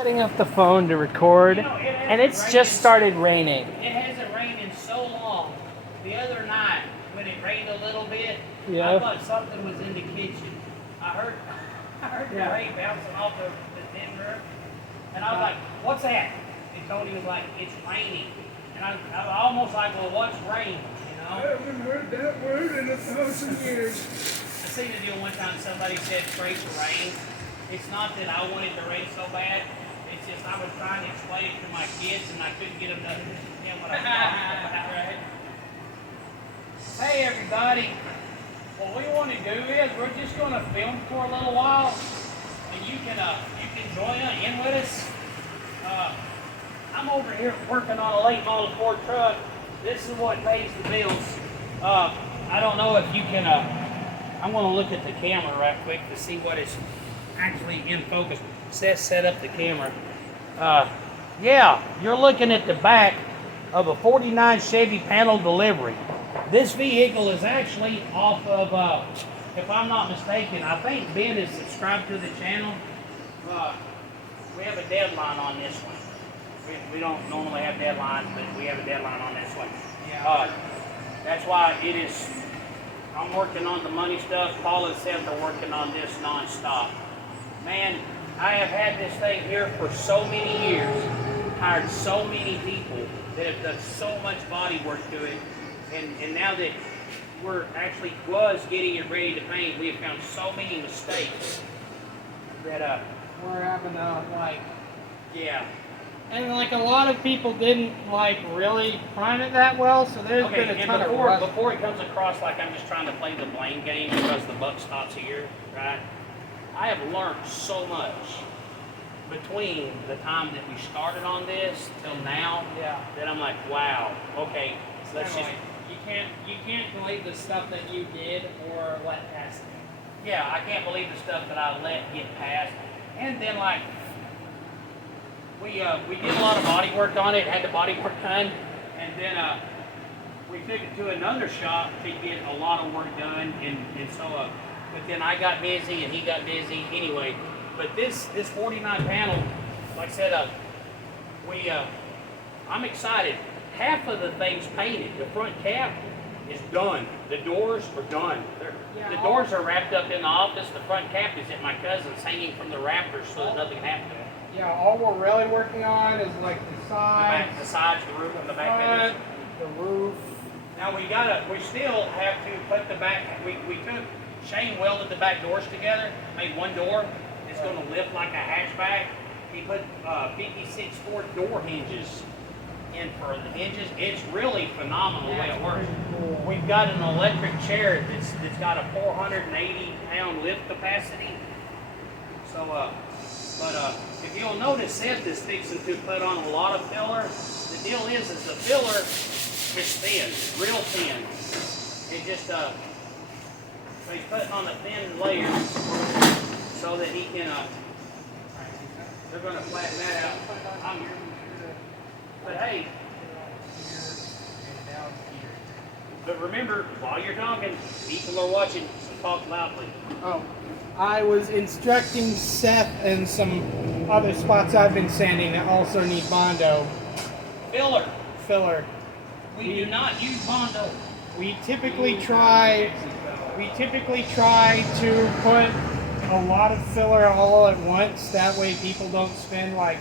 Setting up the phone to record, and it's just started raining. It hasn't rained in so long. The other night, when it rained a little bit, Yeah. I thought something was in the kitchen. I heard the rain bouncing off the tin roof, and I was like, "What's that?" And Tony was like, "It's raining," and I almost like, "Well, what's rain?" You know? I haven't heard that word in 1,000 years. I seen a deal one time. Somebody said, "Pray for rain." It's not that I wanted the rain so bad. It's just I was trying to explain it to my kids and I couldn't get them to understand what I was talking about, right? Hey everybody, what we want to do is we're just going to film for a little while and you can join in with us. I'm over here working on a late model Ford truck. This is what pays the bills. I don't know if you can, I'm going to look at the camera right quick to see what is actually in focus. Set up the camera. Yeah, you're looking at the back of a 49 Chevy panel delivery. This vehicle is actually off of, if I'm not mistaken, I think Ben is subscribed to the channel. We have a deadline on this one. We don't normally have deadlines, but we have a deadline on this one. That's why it is, I'm working on the money stuff. Paul and Seth are working on this non-stop. Man, I have had this thing here for so many years, hired so many people that have done so much body work to it, and now that we're actually getting it ready to paint, we have found so many mistakes that We're having yeah. and like a lot of people didn't really prime it that well, so there's been a ton of rust. Before it comes across like I'm just trying to play the blame game because the buck stops here, right? I have learned so much between the time that we started on this till now that I'm like, wow, okay, let's just... You can't believe the stuff that you did or let pass. Yeah, I can't believe the stuff that I let get past. And then like, we did a lot of body work on it, had the body work done, and then we took it to another shop to get a lot of work done, and so but then I got busy and he got busy anyway. But this 49 panel, like I said, I'm excited. Half of the thing's painted. The front cap is done. The doors are done. The doors are wrapped up in the office. The front cap is at my cousin's, hanging from the rafters so that nothing can happen to it. Yeah, all we're really working on is like the sides, The sides, the roof, and the back windows. the roof. Now we still have to put the back. We took Shane welded the back doors together, made one door. It's going to lift like a hatchback. He put 56 Ford door hinges in for the hinges. It's really phenomenal the way it works. We've got an electric chair that's got a 480-pound lift capacity. So, but if you'll notice, Seth is fixing to put on a lot of filler. The deal is the filler is thin, real thin. It just so he's putting on a thin layer so that he can. They're going to flatten that out. But hey, but remember, while you're talking, people are watching, so talk loudly. Oh, I was instructing Seth and some other spots I've been sanding that also need Bondo. Filler. We do not use Bondo. We typically try to put a lot of filler all at once. That way people don't spend like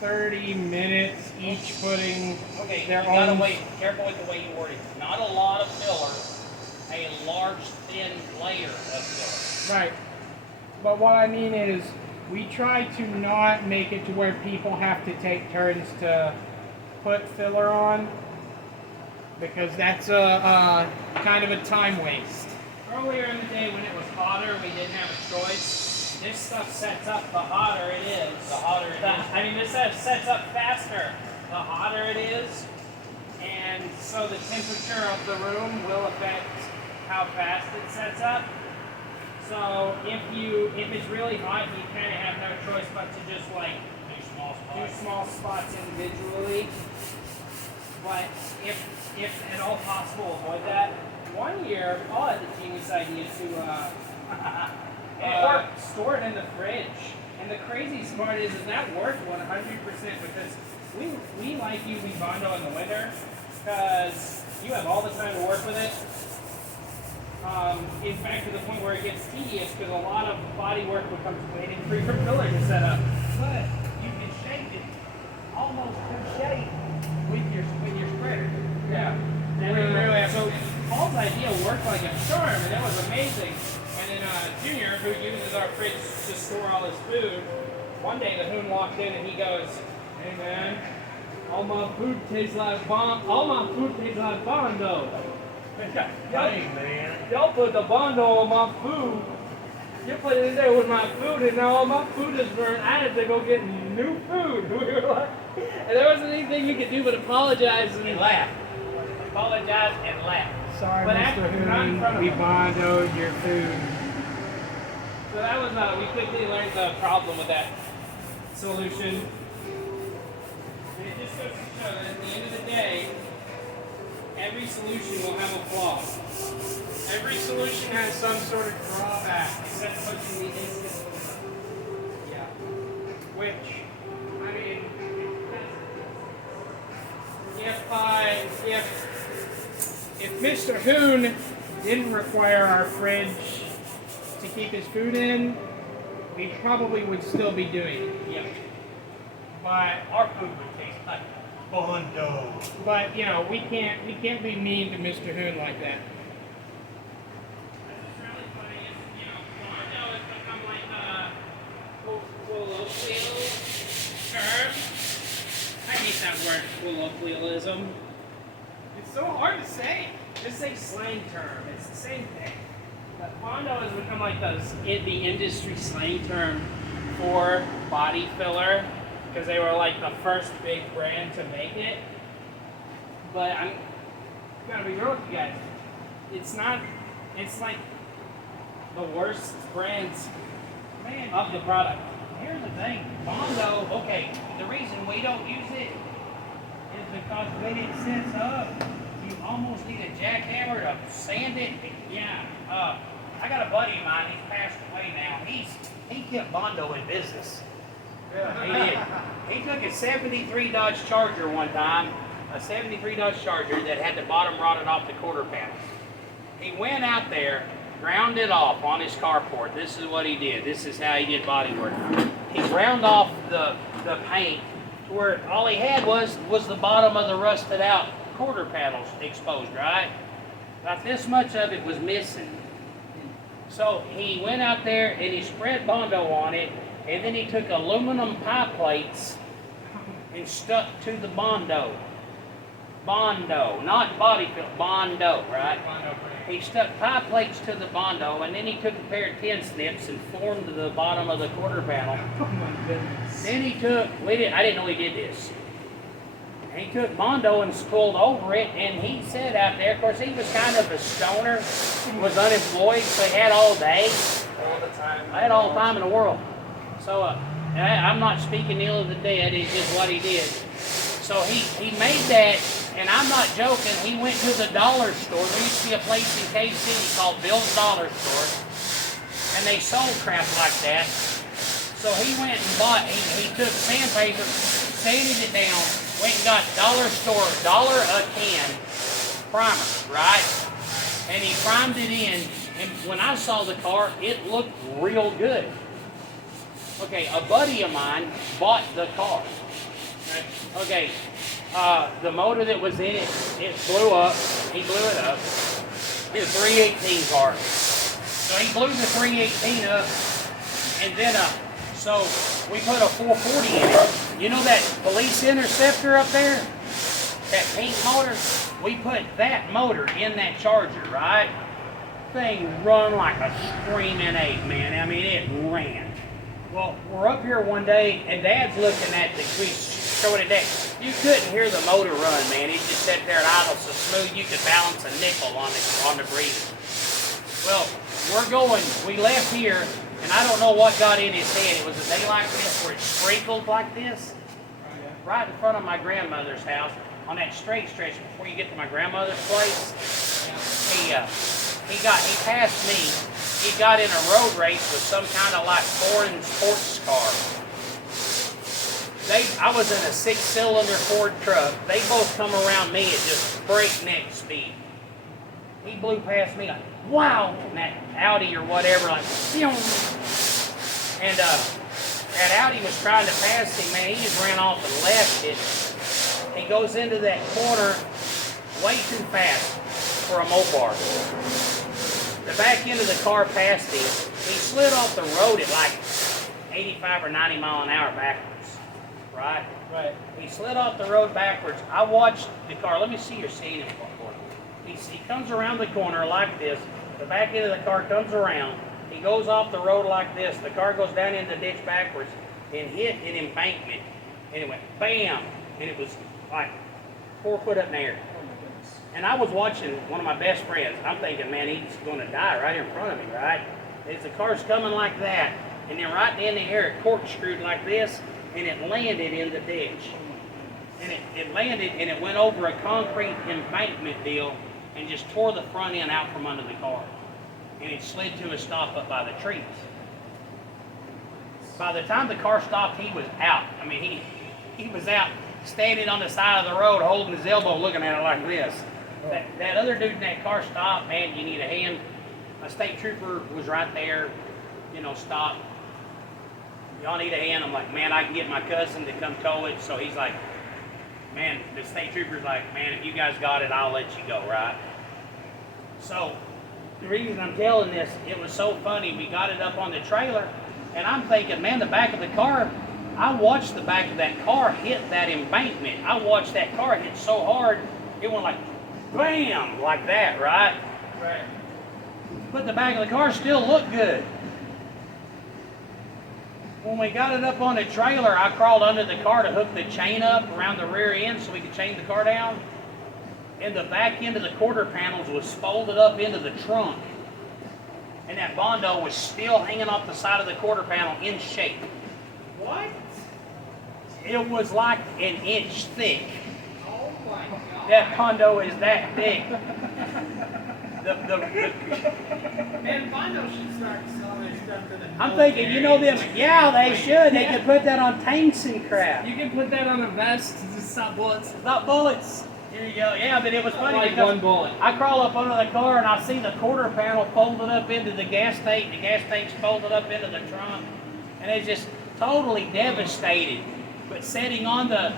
30 minutes each putting their you own... gotta wait. Careful with the way you word it. Not a lot of filler, a large thin layer of filler. Right. But what I mean is, we try to not make it to where people have to take turns to put filler on, because that's a kind of a time waste. Earlier in the day when it was hotter, we didn't have a choice. This stuff sets up, the hotter it is. The hotter it is. I mean, this stuff sets up faster, the hotter it is. And so the temperature of the room will affect how fast it sets up. So if it's really hot, you kind of have no choice but to just like do small spots individually. But if at all possible, avoid that. One year, Paul had the genius idea to store it in the fridge. And the crazy part is that worked 100% because we like using Bondo in the winter because you have all the time to work with it. In fact, to the point where it gets tedious because a lot of body work becomes waiting for your filler to set up. But you can shape it almost to shape with your spreader. Yeah. And so Paul's idea worked like a charm, and it was amazing. And then Junior, who uses our fridge to store all his food, one day the Hoon walked in and he goes, "Hey man, all my food tastes like Bondo. Hey man. Y'all put the Bondo on my food. You put it in there with my food, and now all my food is burned. I had to go get new food." We were like, and there wasn't anything you could do but apologize And laugh. Apologize and laugh. Sorry, But Mr. after not in front Hoon, of we him. bondoed your food. So that was, we quickly learned the problem with that solution. And it just goes to show that at the end of the day, every solution will have a flaw. Every solution has some sort of drawback, except pushing the instant. Yeah. Which, I mean, if Mr. Hoon didn't require our fridge to keep his food in, we probably would still be doing it. Yeah. But our food would taste like Bondo. But we can't be mean to Mr. Hoon like that. This is really funny. Bondo has become like a colloquial term. I hate that word, colloquialism. It's so hard to say. Just say slang term. It's the same thing. But Bondo has become like the industry slang term for body filler because they were like the first big brand to make it. But I'm gonna be real with you guys. It's not. It's like the worst brands Man, of the product. here's the thing. Bondo, okay, the reason we don't use it is because when it sets up, you almost need a jackhammer to sand it. Yeah. I got a buddy of mine, he's passed away now. He kept Bondo in business. He did. He took a 73 Dodge Charger one time, a 73 Dodge Charger that had the bottom rotted off the quarter panel. He went out there, ground it off on his carport. This is what he did. This is how he did body work. He ground off the paint to where all he had was the bottom of the rusted out quarter panels exposed, right? About this much of it was missing. So he went out there and he spread Bondo on it, and then he took aluminum pie plates and stuck to the Bondo. Bondo, not body fill, Bondo, right? He stuck pie plates to the Bondo, and then he took a pair of tin snips and formed the bottom of the quarter panel. Oh my goodness. Then he took, I didn't know he did this. He took Bondo and spooled over it, and he sat out there. Of course, he was kind of a stoner, was unemployed, so he had all day. All the time. I had all the time in the world. So I'm not speaking ill of the dead, it's just what he did. So he made that, and I'm not joking, he went to the dollar store. There used to be a place in Cave City called Bill's Dollar Store, and they sold crap like that. So he went and bought, he took sandpaper, sanded it down, went and got dollar store, $1 a can primer, right? And he primed it in, and when I saw the car, it looked real good. Okay, a buddy of mine bought the car. Okay, the motor that was in it, it blew up. He blew it up. It was a 318 car. So he blew the 318 up, and then so we put a 440 in it. You know that police interceptor up there? That pink motor? We put that motor in that Charger, right? Thing run like a screaming ape, man. I mean, it ran. Well, we're up here one day, and Dad's looking at the, we showing it Dad. You couldn't hear the motor run, man. It just sat there and idle so smooth you could balance a nickel on the breather. Well, we left here, and I don't know what got in his head. It was a day like this where it sprinkled like this, right in front of my grandmother's house, on that straight stretch before you get to my grandmother's place. He passed me he got in a road race with some kind of like foreign sports car. I was in a 6-cylinder Ford truck. They both come around me at just breakneck speed. He blew past me like, wow, and that Audi or whatever, like, phew. And that Audi was trying to pass him, man. He just ran off and left it. He goes into that corner way too fast for a Mopar. The back end of the car passed him. He slid off the road at like 85 or 90 mile an hour backwards. Right? Right. He slid off the road backwards. I watched the car. Let me see your seeing him. He comes around the corner like this. The back end of the car comes around. He goes off the road like this. The car goes down in the ditch backwards and hit an embankment. And it went bam. And it was like 4 foot up in the air. And I was watching one of my best friends. I'm thinking, man, he's going to die right in front of me, right? As the car's coming like that, and then right in the air, it corkscrewed like this, and it landed in the ditch. And it landed, and it went over a concrete embankment deal, and just tore the front end out from under the car. And it slid to a stop up by the trees. By the time the car stopped, he was out. I mean, he was out standing on the side of the road, holding his elbow, looking at it like this. That other dude in that car stopped, man, you need a hand. A state trooper was right there, stopped. Y'all need a hand? I'm like, man, I can get my cousin to come tow it. So he's like, man, the state trooper's like, man, if you guys got it, I'll let you go, right? So the reason I'm telling this, it was so funny. We got it up on the trailer, and I'm thinking, man, the back of the car, I watched the back of that car hit that embankment. I watched that car hit so hard, it went like, bam, like that, right? Right. But the back of the car still looked good. When we got it up on the trailer, I crawled under the car to hook the chain up around the rear end so we could chain the car down. And the back end of the quarter panels was folded up into the trunk. And that Bondo was still hanging off the side of the quarter panel in shape. What? It was like an inch thick. Oh my God. That Bondo is that thick. Man, Bondo should start selling their stuff to the I'm thinking, them, yeah, they should. They could put that on tanks and crap. You can put that on a vest to stop bullets. Stop bullets. Here you go. Yeah, but it was funny Like because one bullet. I crawl up under the car and I see the quarter panel folded up into the gas tank. The gas tank's folded up into the trunk, and it's just totally devastated. But setting on the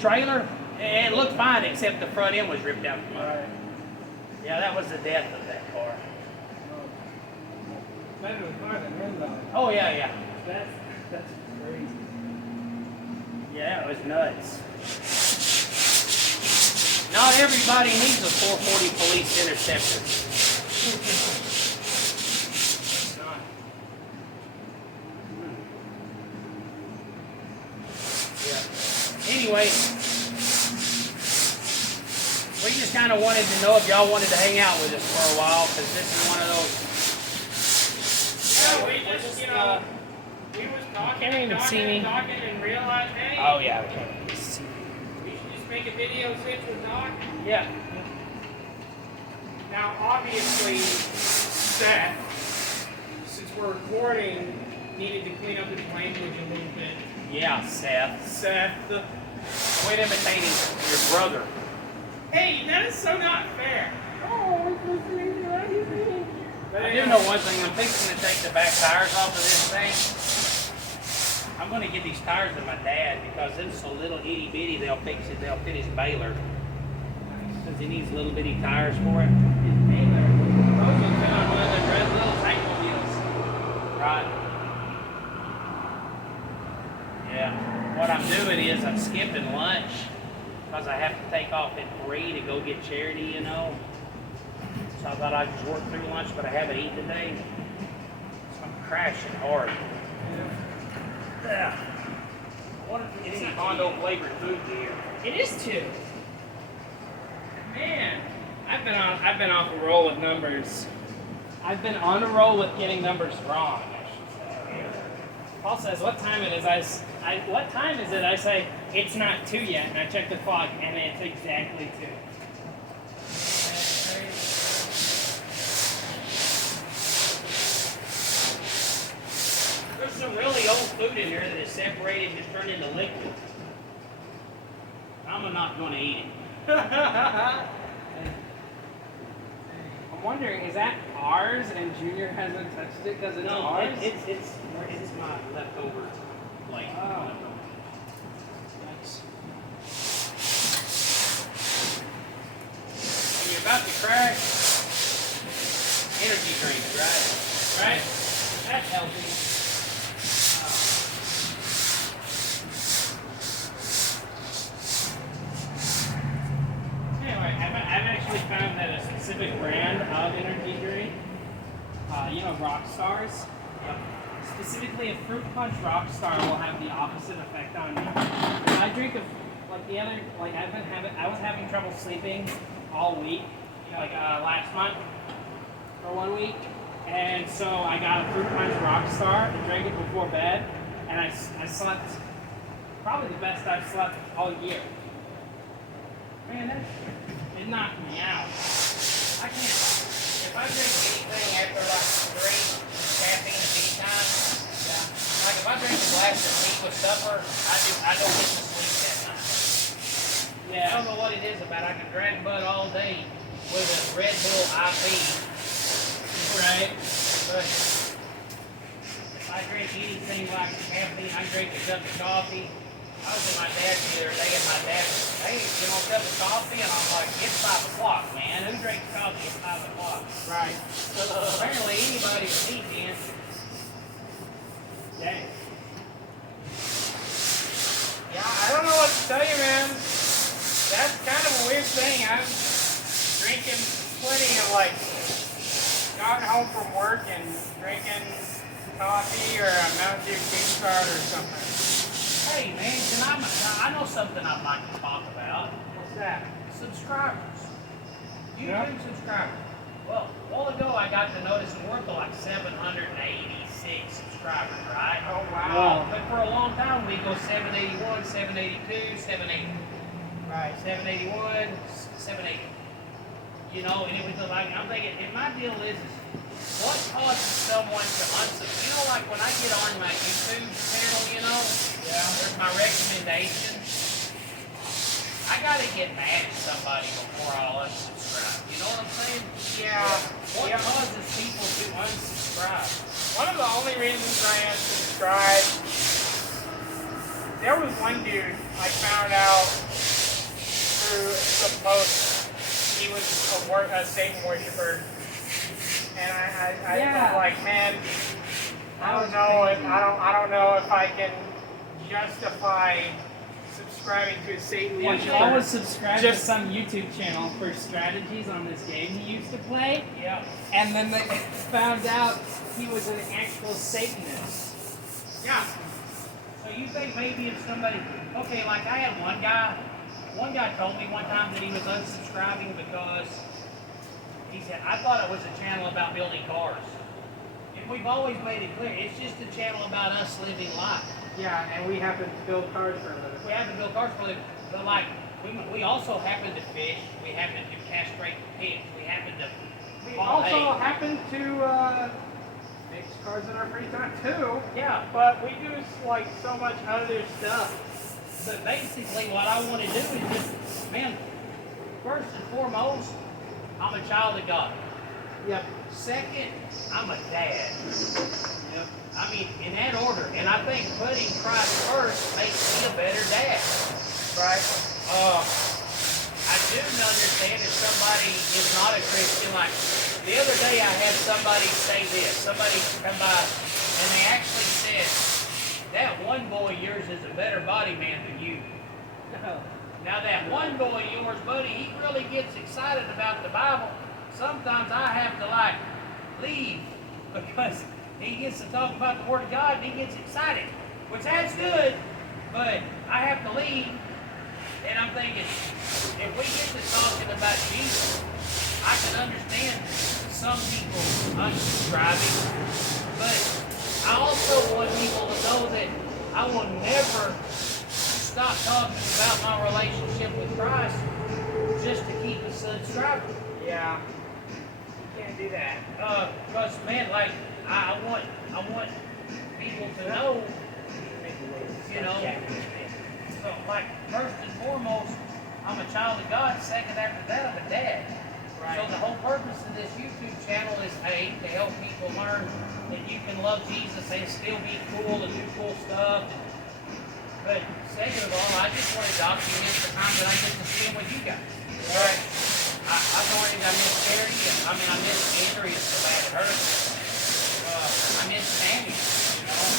trailer, it looked fine except the front end was ripped out from under. Right. Yeah, that was the death of that car. Better than car than him, though. Oh yeah. That's crazy. Yeah, it was nuts. Not everybody needs a 440 police interceptor. Yeah. Anyway, we just kind of wanted to know if y'all wanted to hang out with us for a while, because this is one of those. Yeah, we just, we was talking Can't even and see talking me. and talking and realized, hey, Oh yeah, we can't even see. we should just make a video since we're talking. Yeah. Now, obviously, Seth, since we're recording, needed to clean up his language a little bit. Yeah, Seth. Seth, Quit imitating your brother. hey, that is so not fair. Oh, but I do know one thing. I'm fixing to take the back tires off of this thing. I'm going to get these tires to my dad because it's so little itty bitty. They'll fix it. They'll fit his baler because he needs little bitty tires for it. His baler. Those will fit on one of the red little tangle wheels. Right. Yeah. What I'm doing is I'm skipping lunch because I have to take off at 3 to go get Charity, So I thought I'd just work through lunch, but I haven't eaten today. So I'm crashing hard. Yeah. What if it's any Bondo flavored food here? it is too. Man, I've been off a roll with numbers. I've been on a roll with getting numbers wrong, I should say. Paul says, what time it is? What time is it? I say, it's not 2 yet, and I check the clock, and it's exactly 2. some really old food in here that is separated and turned into liquid. I'm not going to eat it. I'm wondering, is that ours and Junior hasn't touched it because it's No, ours? it's my leftover plate. Oh. Nice. When you're about to crash, energy drinks, right? Right? That's healthy. Anyway, I've actually found that a specific brand of energy drink, you know, Rock Stars, specifically a fruit punch Rock Star will have the opposite effect on me. When I drink I was having trouble sleeping all week, like last month or 1 week, and so I got a fruit punch Rock Star and drank it before bed, and I slept probably the best I've slept all year. Man, it knocked me out. I can't. If I drink anything after like 3 caffeine a tea time, like if I drink a glass of tea with supper, I don't get to sleep that night. I don't know what it is about. I can drag bud all day with a Red Bull IV. Right? But if I drink anything like caffeine, I drink a cup of coffee. I was at my dad's the other day, and my dad was, hey, you know, a cup of coffee? And I'm like, it's 5 o'clock, man. Who drinks coffee at 5 o'clock? Right. Apparently anybody can eat, man. Dang. Yeah, I don't know what to tell you, man. That's kind of a weird thing. I'm drinking plenty of, like, gotten home from work and drinking coffee or a Mountain Dew King Card or something. Hey, man, I know something I'd like to talk about. What's that? Subscribers. YouTube Yeah. subscribers. Well, a while ago I got to notice we're to like 786 subscribers, right? Oh, wow. But for a long time we go 781, 782, 780. Right. 781, 780. You know, and it was like, I'm thinking, and my deal is what causes someone to unsubscribe? You know, like when I get on my YouTube channel, you know, there's my recommendations. I gotta get mad at somebody before I'll unsubscribe. You know what I'm saying? Yeah. What causes people to unsubscribe? One of the only reasons I unsubscribed, there was one dude I found out through the post. He was a Satan worshiper, and I was like, man, I don't know if I can justify subscribing to a Satan Yeah, worshiper. I was subscribed to some YouTube channel for strategies on this game he used to play, Yeah. and then they found out he was an actual Satanist. Yeah. So you think maybe if somebody, okay, like I had one guy told me one time that he was unsubscribing because he said, I thought it was a channel about building cars. And we've always made it clear, it's just a channel about us living life. Yeah, and we happen to build cars for a living. We happen to build cars for a living, but like, we also happen to fish, we happen to castrate pigs, we happen to We haul hay. also happen to fix cars in our free time too. Yeah, But we do like so much other stuff. but basically what I want to do is just, man, first and foremost, I'm a child of God. Yep. Second, I'm a dad. Yep. I mean, in that order. And I think putting Christ first makes me a better dad. Right. I do understand if somebody is not a Christian. Like, the other day I had somebody say this. Somebody come by and they actually said, that one boy of yours is a better body man than you. Now that one boy of yours, buddy, he really gets excited about the Bible. Sometimes I have to like leave because he gets to talk about the Word of God and he gets excited, which that's good, but I have to leave. And I'm thinking, if we get to talking about Jesus, I can understand some people unsubscribing, but I also want people to know that I will never stop talking about my relationship with Christ just to keep a subscriber. Yeah. You can't do that. Because man, like I want people to know, you know. So, like, first and foremost, I'm a child of God. Second after that, I'm a dad. Right. So the whole purpose of this YouTube channel is, A, to help people learn that you can love Jesus and still be cool and do cool stuff. But second of all, I just want to document the time that I get to spend with you guys. Right. I miss Terry, and I miss Andrea so bad it hurts. I miss Sammy, you know.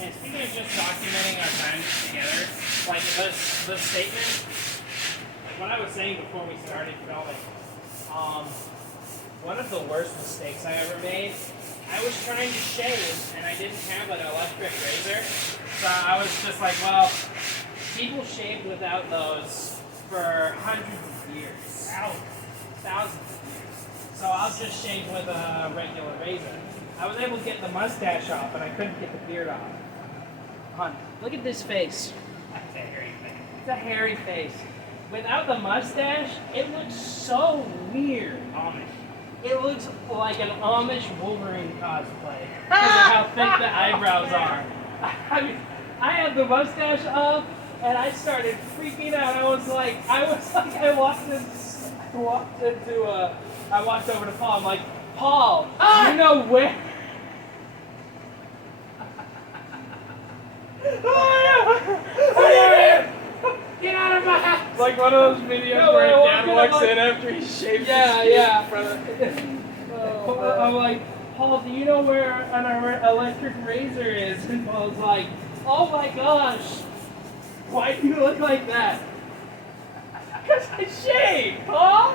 Man, speaking of just documenting our time together, like the statement, like what I was saying before we started filming, one of the worst mistakes I ever made, I was trying to shave and I didn't have an electric razor, so I was just like, well, people shaved without those for hundreds of years, thousands of years, so I'll just shave with a regular razor. I was able to get the mustache off, but I couldn't get the beard off. Hon, look at this face. That's a hairy thing. It's a hairy face. Without the mustache, it looks so weird. Amish. It looks like an Amish Wolverine cosplay because of how thick the eyebrows are. I mean, I had the mustache up, and I started freaking out. I walked over to Paul. I'm like, Paul, you know where? Get out of my house! It's like one of those videos where dad walks in after he shaves Yeah, his yeah. in front of I'm like, Paul, do you know where an electric razor is? And Paul's like, oh my gosh, why do you look like that? Because I shaved, Paul.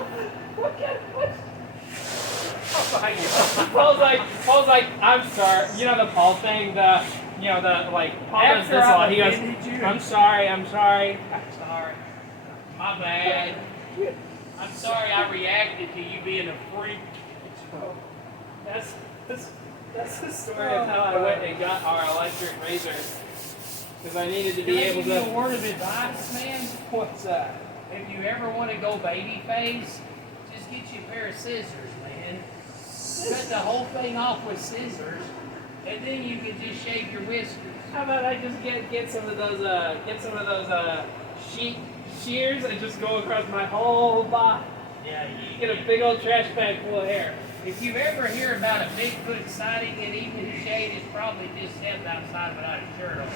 What? Paul's like, I'm sorry. You know the Paul thing, Paul does this a lot. He goes, I'm sorry. I'm sorry. My bad. I'm sorry I reacted to you being a freak. That's the story of how I went and got our electric razor. Because I needed to be Can I able give you a to. word of advice, man? What's that? If you ever want to go baby phase, just get you a pair of scissors, man. Cut the whole thing off with scissors, and then you can just shave your whiskers. How about I just get some of those shears and just go across my whole body. Yeah, You get a big old trash bag full of hair. If you ever hear about a Bigfoot sighting in evening shade, it's probably just stepped outside without a shirt on.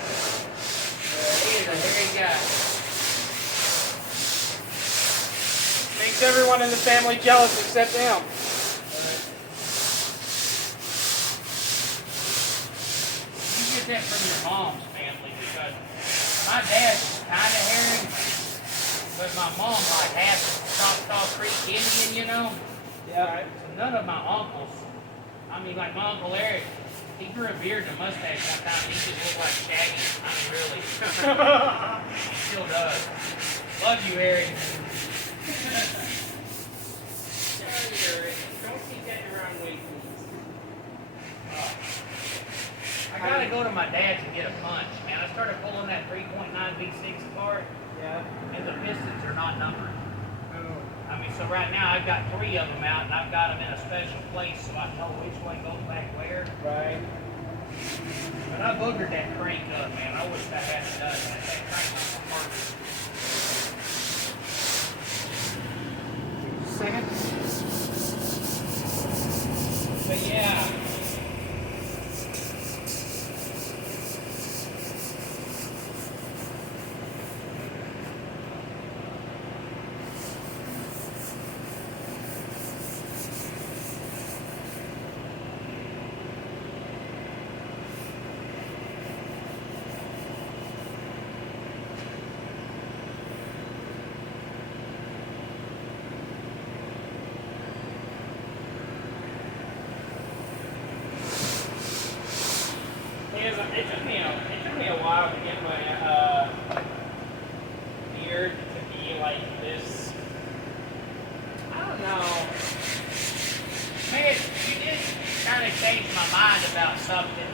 He is a hairy guy. Makes everyone in the family jealous except him. You get that from your mom's family because my dad was kind of hairy, but my mom like half Choctaw Creek Indian, you know. Yeah. So none of my uncles. I mean, like my Uncle Eric, he grew a beard and a mustache one time. He just looked like Shaggy. I mean, really. He still does. Love you, Eric. Don't keep that around weight, please. I gotta go to my dad's and get a punch, man. I started pulling that 3.9 V6 apart, Yeah. and the pistons are not numbered. I mean, so right now I've got 3 of them out, and I've got them in a special place so I know which way goes back where. Right. But I boogered that crank up, man. I wish I had it done. That crank was perfect. Second. But yeah. It took me a while to get my beard to be like this. I don't know. Man, you did kind of change my mind about something.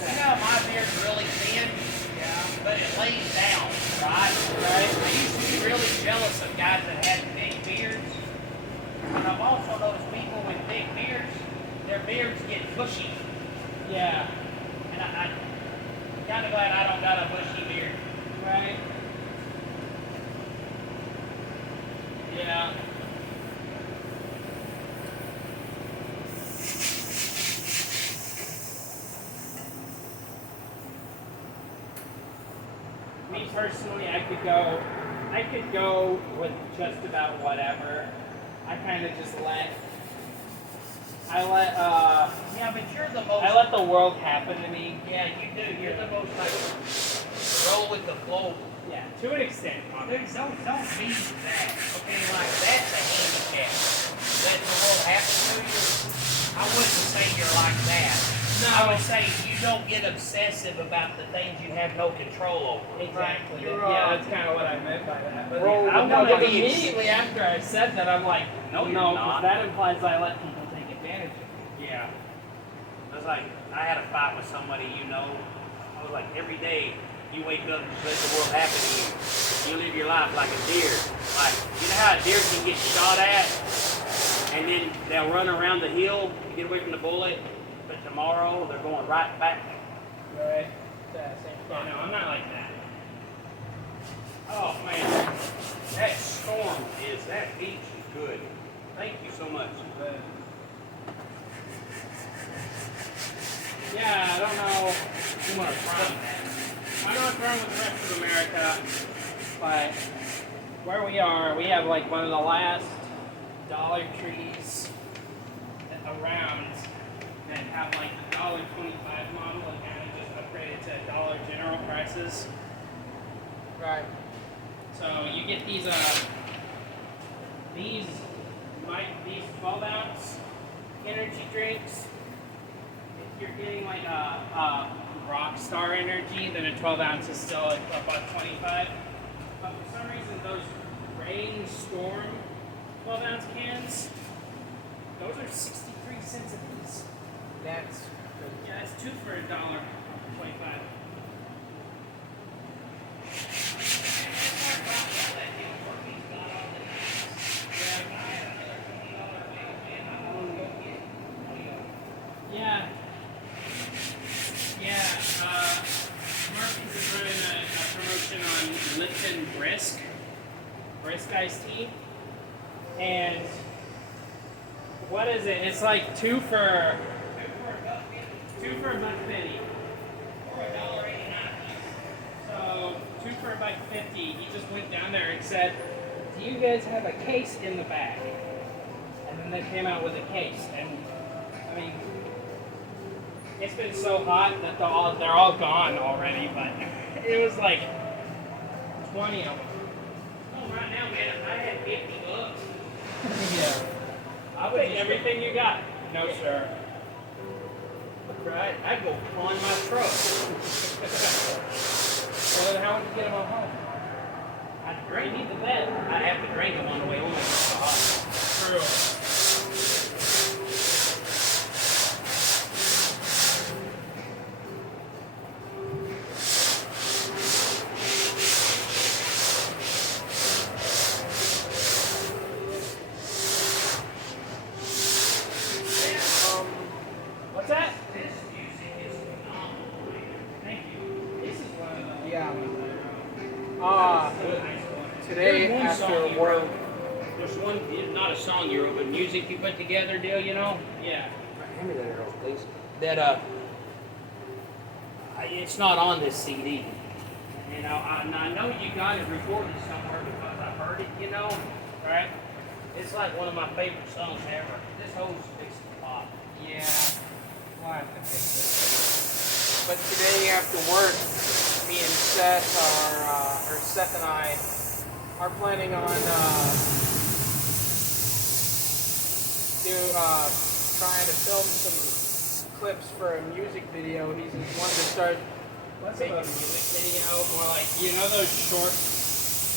You know, my beard's really thin, but it lays down, right? I used to be really jealous of guys that had big beards. And I've also noticed people with big beards, their beards get bushy. Yeah. And I'm kind of glad I don't got a bushy beard. Right. Yeah. Me personally, I could go with just about whatever. I kind of just Yeah, but you're the most. I let the world happen to me. Yeah, you do. You're the most like roll with the flow. Yeah, to an extent. Dude, don't be that. Okay, like that's a handicap. Let the world happen to you. I wouldn't say you're like that. No. I would say you don't get obsessive about the things you have no control over. Exactly. You're, Yeah, that's kind of what I meant by that. But roll I with want the to punches. immediately after I said that, I'm like, No, you're no, not. that implies I let people take advantage of me. Yeah. I was like, I had a fight with somebody, you know. I was like, every day you wake up and let the world happen to you. You live your life like a deer. Like, you know how a deer can get shot at and then they'll run around the hill to get away from the bullet, but tomorrow they're going right back. Right. Yeah, no, I'm not like that. Oh man, that storm that beach is good. Thank you so much. Yeah, I don't know. You want to try I'm not throwing with the rest of America, but where we are, we have like one of the last Dollar Trees around that have like the $1.25 model and kind of just upgraded to Dollar General prices. Right. So you get these 12-ounce energy drinks. If you're getting like a Rockstar Energy, then a 12-ounce is still like $1.25. But for some reason, those Rain Storm 12-ounce cans, those are 63 cents a piece. That's Yeah, that's two for $1.25. Yeah. Yeah. Murphy's is running a promotion on Lipton Brisk iced tea. And what is it? It's like two for $1.50. Or $1.89. So 2 for $1.50. He just went down there and said, "Do you guys have a case in the back?" And then they came out with a case. And I mean, it's been so hot that they're all gone already. But it was like 20 of them. Oh, right now, man, if I had $50, Yeah. I'll take everything you got. No, sir. right, I'd go pawn my truck. Well, then how would you get them all home? I'd drink the bed. I'd have to drink them on the way home. It's so hot. True. What's that? This music is phenomenal, man. Thank you. This is one of the Yeah. good high school. Today There's one song after you work. wrote. There's one, not a song you wrote, but music you put together, deal, you know? Yeah. Hand me that arrow, please. That, it's not on this CD. You know, I know you got it recorded somewhere because I heard it, you know? Right? It's like one of my favorite songs ever. This hose fixes the pop. Yeah. We'll have to fix it. But today after work, me and Seth or Seth and I are planning on trying to film some clips for a music video. He's wanting to start What's a music video? More like, you know those short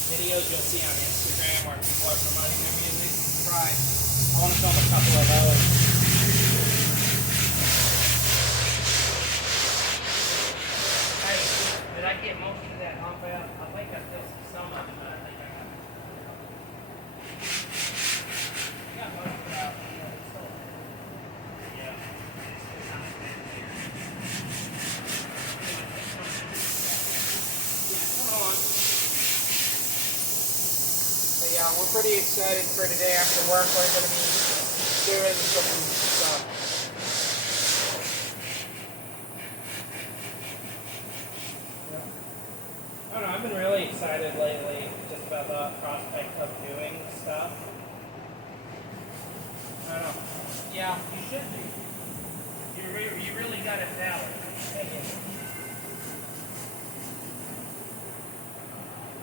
videos you'll see on Instagram where people are promoting their music? Right. I want to film a couple of those. Hey, did I get most of that hump out? I think I still see some of it, but I think I got it. I got most of it out. Yeah. Yeah, we're pretty excited for today after work. We're going to be doing some stuff. I don't know, I've been really excited lately just about the prospect of doing stuff. I don't know. Yeah, you should be. You really got it talent.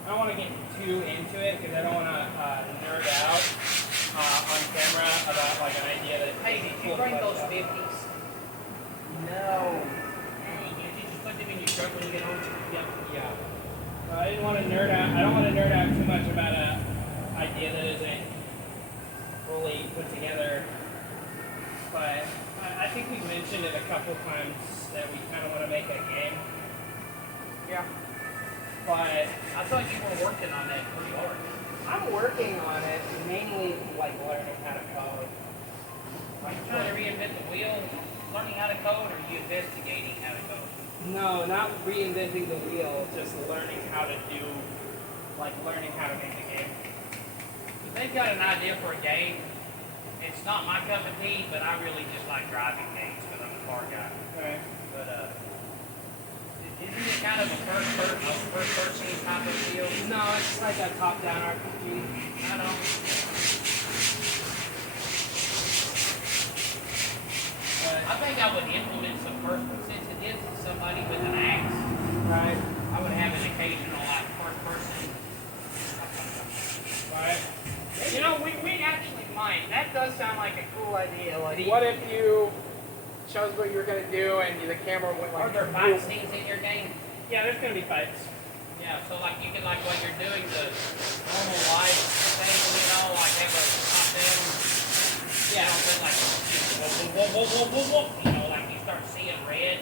I don't want to get too into it because I don't want to nerd out on camera about like an idea that. Hey, did you bring those 50s? No. Dang, you just put them in your truck when you get home? Yep. Yeah. I didn't want to nerd out. I don't want to nerd out too much about an idea that isn't fully put together. But I think we've mentioned it a couple times that we kind of want to make a game. Yeah. But I thought you were working on that pretty hard. I'm working on it, mainly like learning how to code. Like trying to reinvent the wheel, learning how to code, or are you investigating how to code? No, not reinventing the wheel, just learning how to do, like learning how to make a game. If they've got an idea for a game, it's not my cup of tea, but I really just like driving games because I'm a car guy. Right. But isn't it kind of a first-person type of deal? No, it's like a top-down RPG. I don't. I think I would implement some since it is somebody with an axe. Right. I would have an occasional like first person. Right. You know, we actually might. That does sound like a cool idea. Like, The- what if you chose what you were going to do and the camera went Are like... there fight scenes in your game? Yeah, there's gonna be fights. Yeah, so like you can like when you're doing the normal life thing, you know, like have a top down. Yeah. You know, then like whoa, you know, like you start seeing red.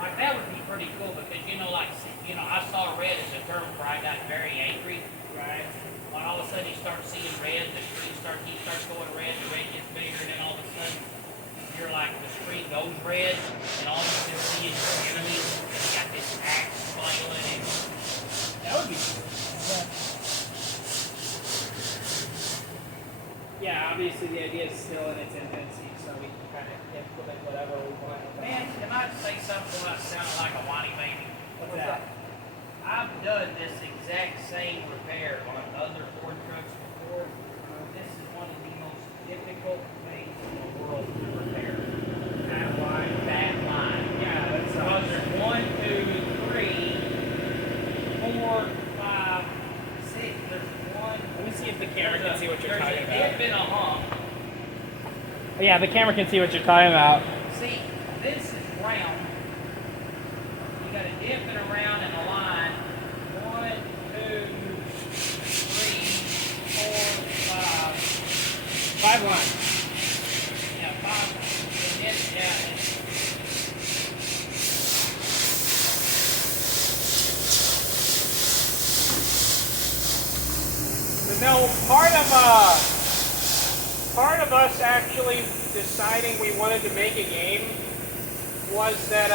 Like that would be pretty cool because you know, like I saw red as a term where I got very angry. Right. When all of a sudden you start seeing red, the screen starts going red, the red gets bigger, and then all of a sudden you're like the screen goes red, and all you can see is your enemies, and you got this axe flailing, and That would be cool. Yeah, obviously the idea is still in its infancy, so we can kind of implement whatever we want. man, can I say something without sounding like a whiny baby? What's that? I've done this exact same repair on other Ford trucks before. This is one of the most difficult things in the world to repair. That line. Yeah, that's because there's 1, 2, 3, 4, 5, 6. There's one. Let me see if the camera can see what you're talking There's a dip about. and a hump. Yeah, the camera can see what you're talking about. See, this is round. You got a dip and a round and a line. 1, 2, 3, 4, 5. 5 lines. Yeah, 5. And then, yeah. No, part of us actually deciding we wanted to make a game was that,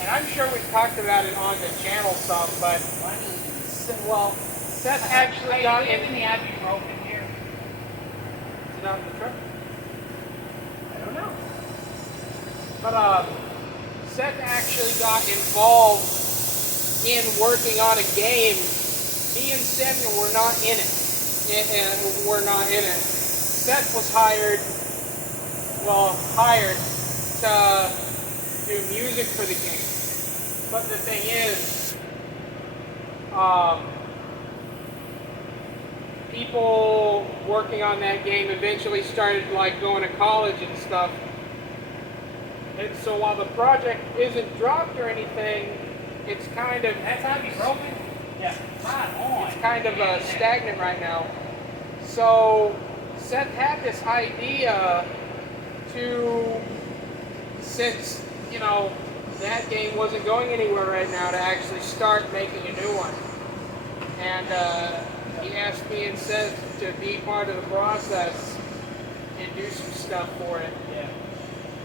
and I'm sure we've talked about it on the channel some, but, well, Seth actually got in... the Abbey broken here? Is it out in the truck? I don't know. But, Seth actually got involved in working on a game. Me and Samuel were not in it. Seth was hired to do music for the game. But the thing is, people working on that game eventually started like going to college and stuff. And so while the project isn't dropped or anything, it's kind of... That's Abbey broken? Yeah. Right on. It's kind of stagnant right now. So Seth had this idea to, since, you know, that game wasn't going anywhere right now, to actually start making a new one. And he asked me and Seth to be part of the process and do some stuff for it. Yeah.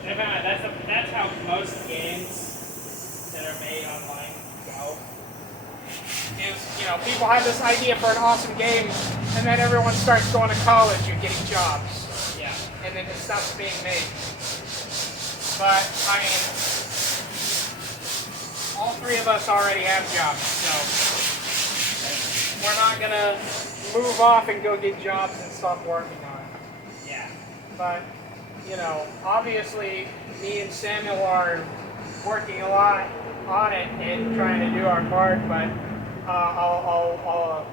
That's how most games that are made online go. Is, you know, people have this idea for an awesome game, and and then everyone starts going to college and getting jobs, Yeah. and then the stuff's being made. But I mean, all three of us already have jobs, so we're not gonna move off and go get jobs and stop working on it. Yeah. But you know, obviously, me and Samuel are working a lot on it and trying to do our part. But I'll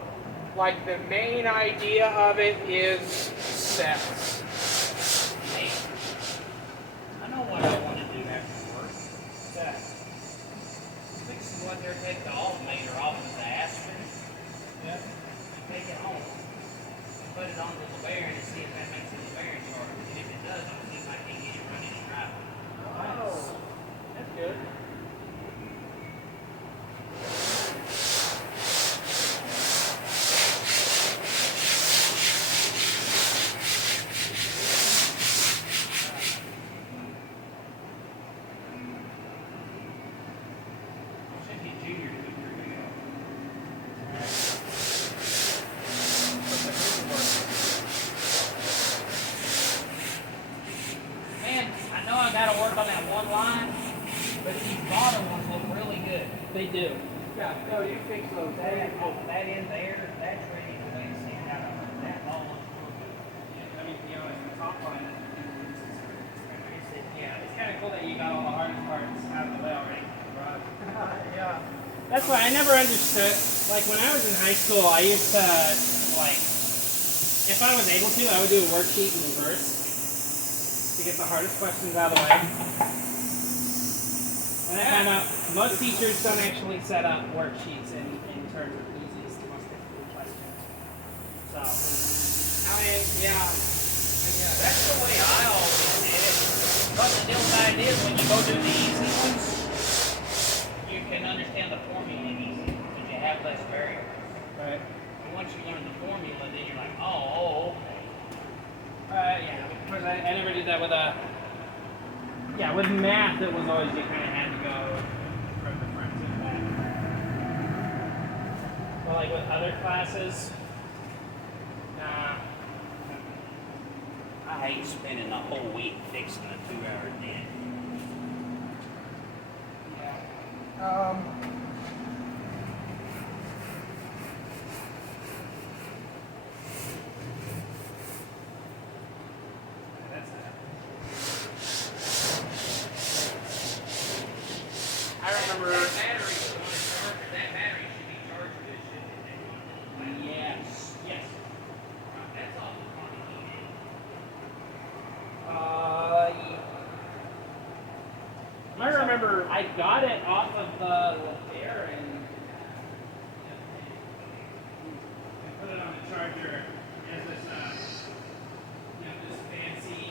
like the main idea of it is sets. Hey, I know what I want to do after work. Fix what they're take the alternator off of the aspirin. Yeah. Take it home. And put it on the bearing and see if that makes it the bearing charge. And if it does, I'll see if I can get it running and driving. Oh, that's good. Should be junior cooker ago. Man, I know I gotta work on that one line, but these bottom ones look really good. They do. Yeah, no, you fix those. That in there, that's ready to let it stand out of that all looks real good. I mean, to be honest, the top line, it's kind of cool that you got all the hardest parts out of the way already. Yeah. That's why I never understood. Like when I was in high school, I used to like, if I was able to, I would do a worksheet in reverse to get the hardest questions out of the way. And I found out most teachers don't actually set up worksheets in terms of easiest to most difficult questions. So, I mean, yeah. That's the way I always did it. But the deal with it is when you go do the easy ones, you can understand the formula easy because you have less variables. right. And once you learn the formula, then you're like, oh, okay. Yeah, of course I never did that with with math it was always you kind of had to go from the front to the back. But like with other classes, nah. I hate spending the whole week fixing a 2-hour dent. Yeah. That's I remember. That battery should be charged good, shouldn't it? yes. Yes. That's all the money needed. I remember. I got it off of the air and put it on the charger as this this fancy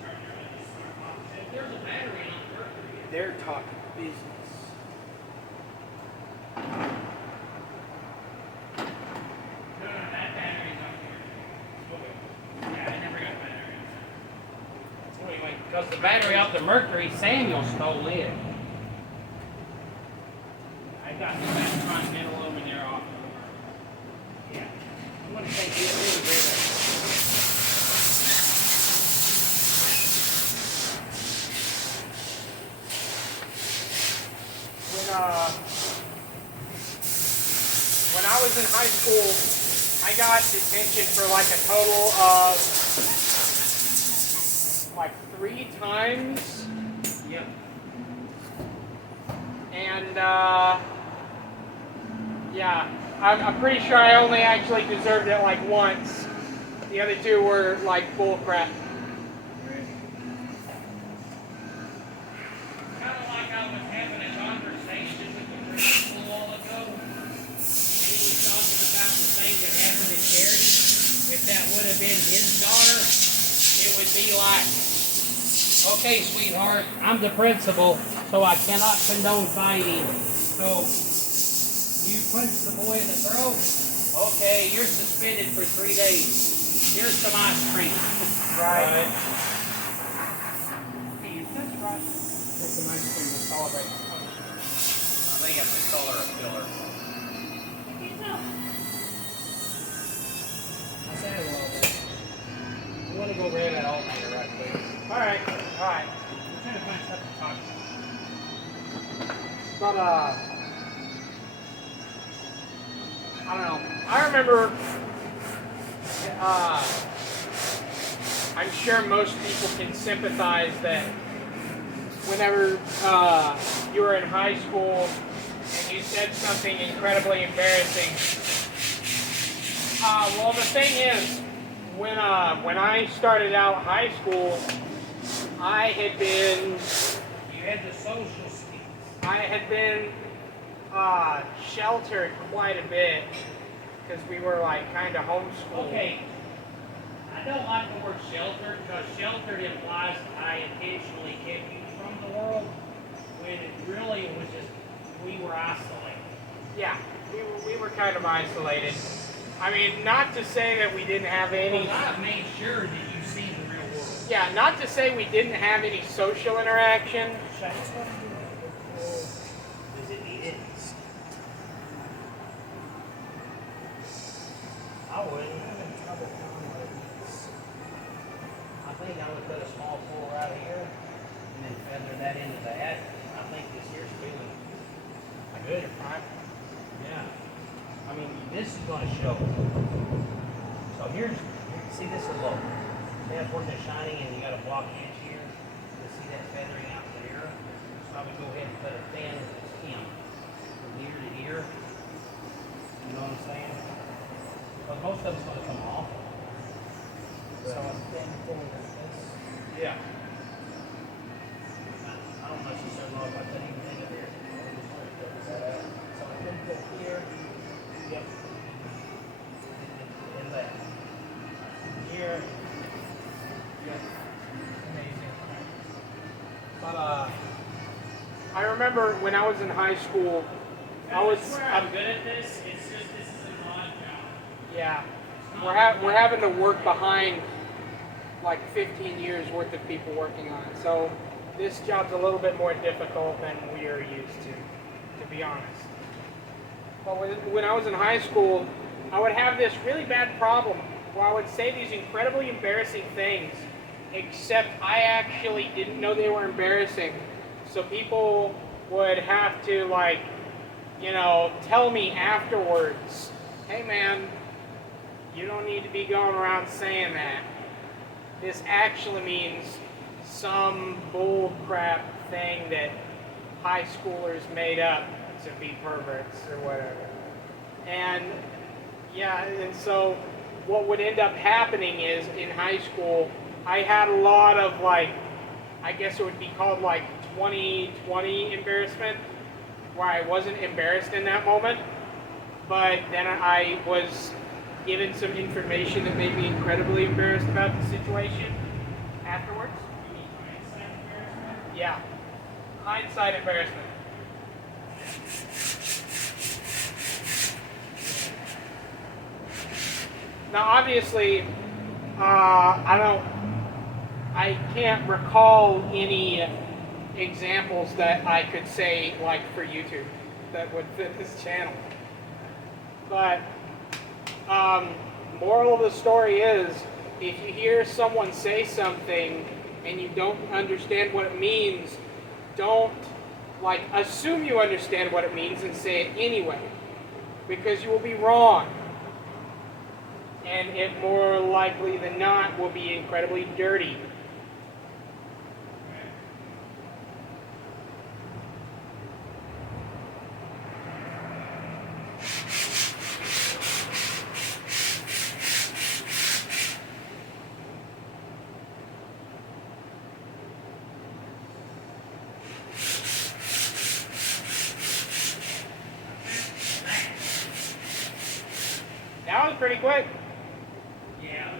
charger with this smart lock chip. There's a battery on the Mercury. They're talking business. No, that battery's up here. Yeah, I never got battery. Anyway, because the battery off the Mercury, Samuel stole it. I got the Ventron middle luminaire off of the Yeah. I'm going to take you really great. When I was in high school, I got detention for like a total of like 3 times. Yep. And yeah, I'm pretty sure I only actually deserved it like once. The other 2 were like bull crap. Kind of like I was having a conversation with the principal a while ago. And he was talking about the thing that happened at Charity. If that would have been his daughter, it would be like, okay, sweetheart, I'm the principal, so I cannot condone fighting. So, you punch the boy in the throat, okay, you're suspended for 3 days. Here's some ice cream. Right. Man, that's right. There's some ice cream to celebrate. I think it's the color of filler. go grab that alternator right quick. All right. I'm trying to find stuff to talk about. But I don't know. I remember. I'm sure most people can sympathize that whenever you were in high school and you said something incredibly embarrassing. Well, the thing is, when I started out high school, I had been. You had the social skills. I had been sheltered quite a bit because we were like kind of homeschooled. Okay. I don't like the word sheltered because sheltered implies I intentionally kept you from the world when it really was just we were isolated. Yeah, we were kind of isolated. I mean, not to say that we didn't have any. Well, I made sure that you see the real world. Yeah, not to say we didn't have any social interaction. Does it need it? I would. I think I would put a small pool right here and then feather that into that. I think this here's feeling good, right? Yeah. I mean, this is going to show. So see this is low. See that's where it's shining and you got a block edge here. You see that feathering out there. So I would go ahead and put a thin stem from here to here. You know what I'm saying? Because most of it's going to come off. So a thin form like this. Yeah. I don't necessarily know if I put anything in there. So I can put here. Yep. And that. Here. Yep. Amazing. But I remember when I was in high school, I was. I'm good at this. It's just this is an odd job. Yeah, we're having to work behind like 15 years worth of people working on it. So this job's a little bit more difficult than we are used to be honest. But when I was in high school, I would have this really bad problem where I would say these incredibly embarrassing things, except I actually didn't know they were embarrassing. So people would have to tell me afterwards, hey man, you don't need to be going around saying that. This actually means some bull crap thing that high schoolers made up to be perverts or whatever. And so what would end up happening is in high school, I had a lot of I guess it would be called 20/20 embarrassment, where I wasn't embarrassed in that moment, but then I was given some information that made me incredibly embarrassed about the situation afterwards. You mean hindsight embarrassment? Yeah, hindsight embarrassment. Now, obviously, I can't recall any examples that I could say for YouTube that would fit this channel. But moral of the story is, if you hear someone say something and you don't understand what it means, don't assume you understand what it means and say it anyway, because you will be wrong. And it more likely than not will be incredibly dirty. That was pretty quick. Yeah,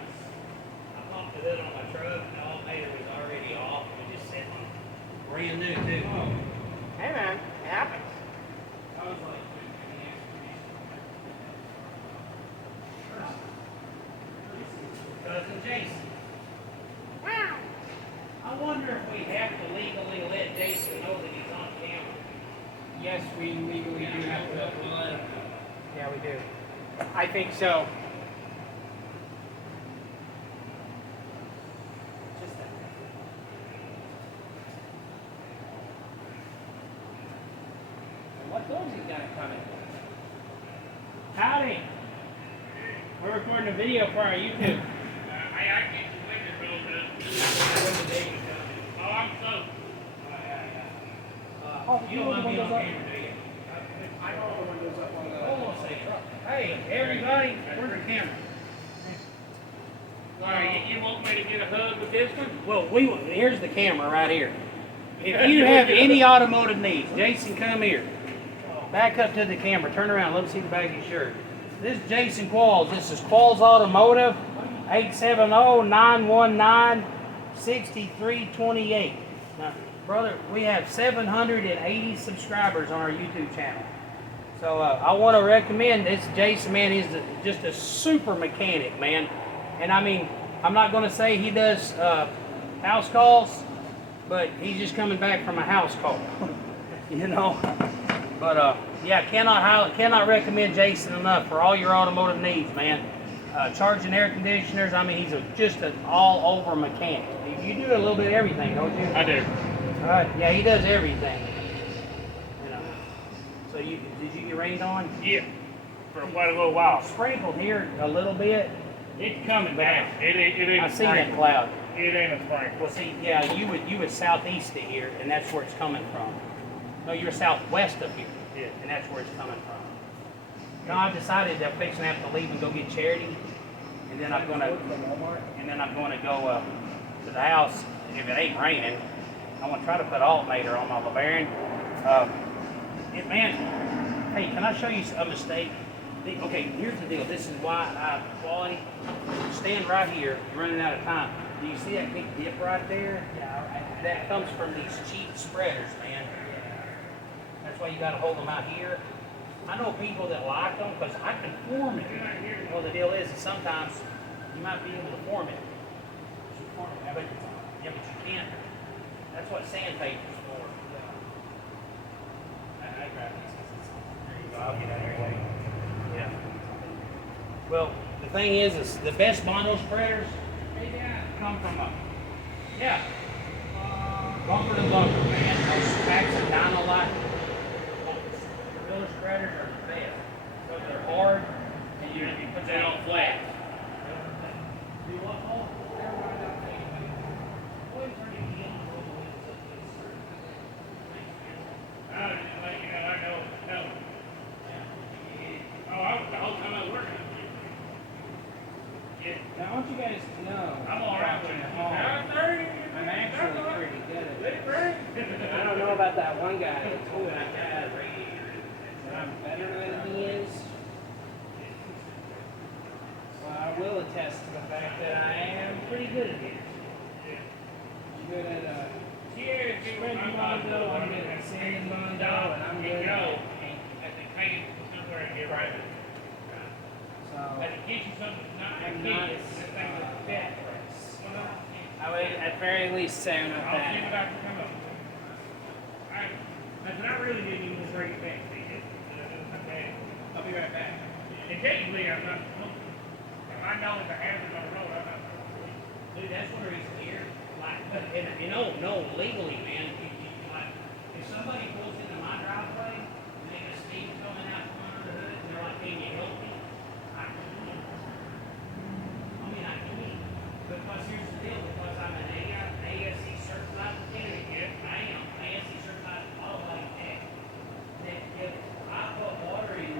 I popped the hood on my truck and the alternator was already off. It was just sitting on brand new too. Hey man, it happens. I was like, Cousin Jason. Wow. I wonder if we have to legally let Jason know that he's on camera. Yes, we legally do have to. we'll let him know. Yeah, we do. I think so. What dog's he got coming? Howdy. We're recording a video for our YouTube. I get the window rolled up. When the baby comes. Oh, I'm close. You don't want to be on camera, do you? I know all the windows up on the. Hold on a second. Hey, everybody, where's the camera? Alright, you want me to get a hug with this one? Well, here's the camera right here. If you have any automotive needs, Jason, come here. Back up to the camera. Turn around. Let me see the back of your shirt. This is Jason Qualls. This is Qualls Automotive, 870-919-6328. Now, brother, we have 780 subscribers on our YouTube channel. So I want to recommend this Jason, man. He's just a super mechanic, man. And I mean, I'm not going to say he does house calls, but he's just coming back from a house call, you know. But yeah, cannot recommend Jason enough for all your automotive needs, man. Charging air conditioners. I mean, he's just an all-over mechanic. You do a little bit of everything, don't you? I do. All right. Yeah, he does everything. You know. So did you get rained on? Yeah. For quite a little while. Sprinkled here a little bit. It's coming down. It ain't I see that cloud. It ain't a sprinkle. Well, see, yeah, you would southeast of here, and that's where it's coming from. No, you're southwest of here, Yeah. and that's where it's coming from. No, I decided that I'm fixing to have to leave and go get Charity, and then I'm gonna go to the house. If it ain't raining, I'm gonna try to put alternator on my LeBaron. Man, hey, can I show you a mistake? Okay, here's the deal. This is why quality. Stand right here. You're running out of time. Do you see that big dip right there? Yeah. That comes from these cheap spreaders, man. That's why you got to hold them out here. I know people that like them because I can form it. Well, the deal is sometimes you might be able to form it. Yeah, but you can't. That's what sandpaper's for. I grab these. There you go. I'll get out of here. Yeah. Well, the thing is the best mono spreaders come from bumper to bumper, man. Those packs of Dynalite filler spreaders are the best. So they're hard and you put that on flat. Do what, Paul? Now, I want you guys to know, I'm all right with it. I'm actually pretty good at it. I don't know about that one guy that told me that guy had a radiator, but I'm better than he is. Well, I will attest to the fact that I am pretty good at it. I'm good at spreading bondo, I'm good at sanding bondo, and I'm good at Right. so. But it gives you something that's not I'm a not kid. as, That thing with the death. I would at very least say I'm not I'll see that. what I can come up with. Alright. But I really didn't even bring it back to you. I'll be right back. And technically, I'm not supposed to. If I know it's a hazard on the road, I'm not supposed to. Dude, that's where he's here. Like, but no, legally, man. Like, if somebody pulls into my driveway and they got steam coming out from under the hood, and they're like, "Can you help me?" I can't. I mean, I can't. Because here's the deal. Because I'm an ASC certified mechanic. I am ASC certified auto tech. That if I put water in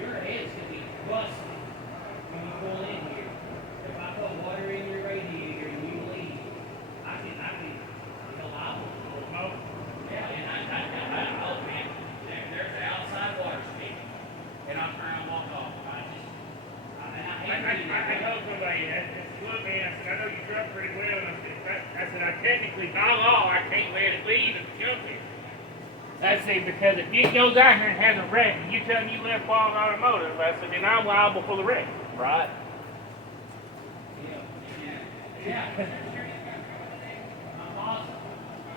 your head's gonna be busted when you pull in here. If I put water in your radiator and you leave, I can feel liable for it. Oh, Yeah, and oh man, there's the outside water speaking, and I'm trying to walk off. I hate I told somebody that. Look, man, I said, I know you drove pretty well. And I said, I technically, by law, I can't let it leave and jump it. I said, because if it goes out here and has a wreck, and you tell me you left Qualls Automotive, I said, then I'm liable for the wreck. right. Yeah. I'm awesome.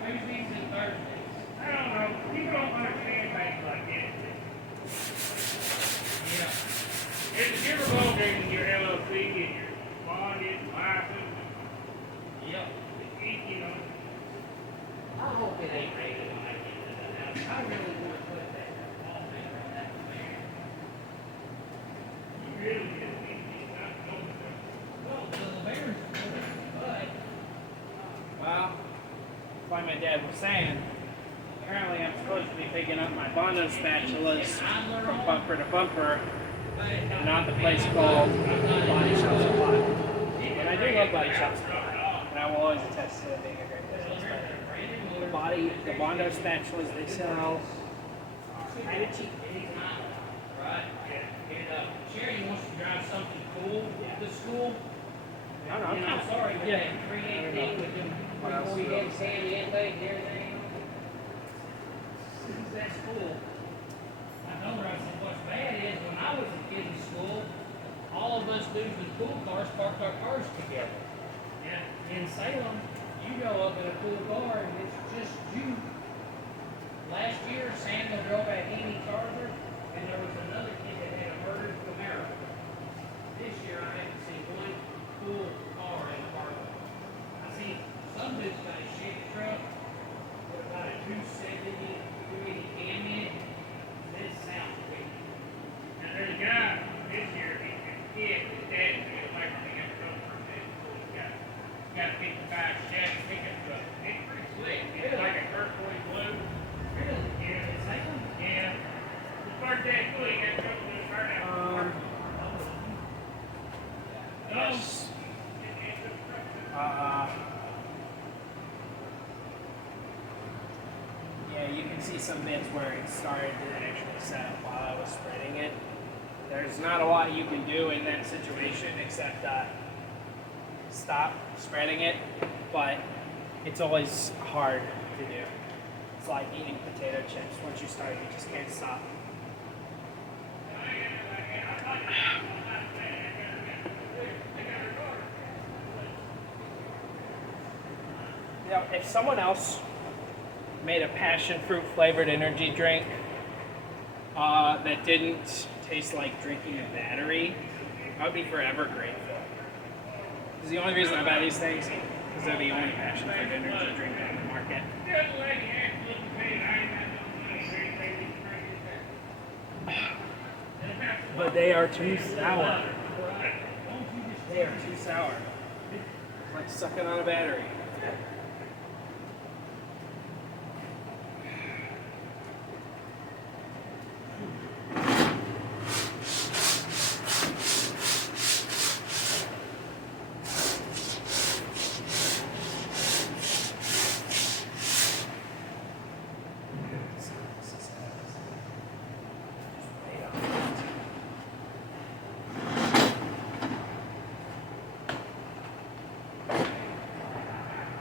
Tuesdays and Thursdays. I don't know. People don't understand things like this. Yeah. If you're involved in your LLC and your bonded, license, Yep. you know, I hope it ain't raining when I get to the house. I really want to put that my dad was saying, apparently I'm supposed to be picking up my Bondo spatulas from bumper to bumper, and not the place called Body Shop Supply. And I do love Body Shop Supply, and I will always attest to it being a great business. But the Bondo spatulas they sell are kind of cheap. Right. And Sherry wants to drive something cool to school. I don't know. And I'm sorry, but that 318 with them 24 head Sandy intake and everything. That's cool. I told her, I said, what's bad is when I was a kid in school, all of us dudes with pool cars parked our cars together. Yeah. In Salem, you go up in a pool car and it's just you. Last year, Samuel drove a Haney Charger, and there was another kid that had a murdered Camaro. This year, I haven't seen one pool car in the parking lot. I see some dudes got a Chevy truck with about a 270 cam in it. This sounds big. Now there's a guy this year, his kid, his dad, is like to get truck for him. He's got a 55 Chevy pickup truck. It's pretty slick. It's like a turquoise blue. Really? Yeah, it's like them? Yeah. His first day at school, he got trouble with his burnout. Yes. Yeah, you can see some bits where it started to actually set up while I was spreading it. There's not a lot you can do in that situation except stop spreading it, but it's always hard to do. It's like eating potato chips. Once you start, you just can't stop. You know, if someone else made a passion fruit flavored energy drink that didn't taste like drinking a battery, I would be forever grateful. Because the only reason I buy these things is they're the only passion fruit energy drink on the market. But they are too sour. They are too sour. It's like sucking on a battery.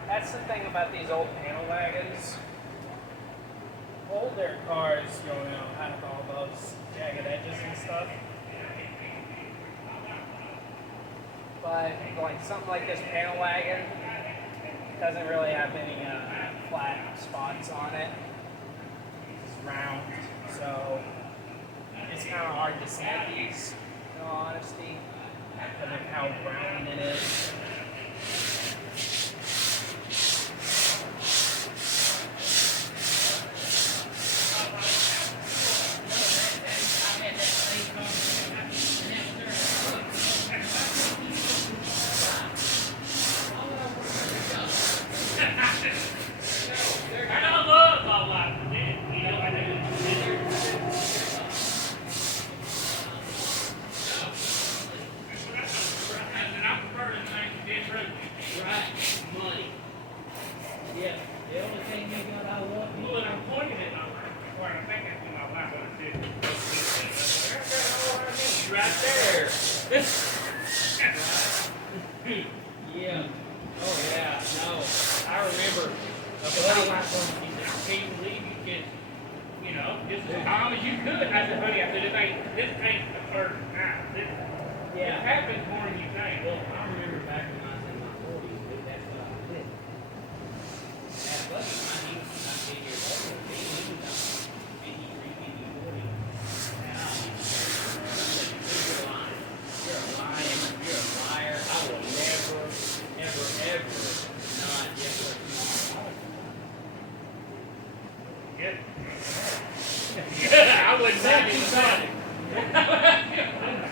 That's the thing about these old panel wagons. Older cars, have all those jagged edges and stuff. But like something like this panel wagon doesn't really have any flat spots on it. It's round, so it's kind of hard to see at these, in all honesty, because of how round it is.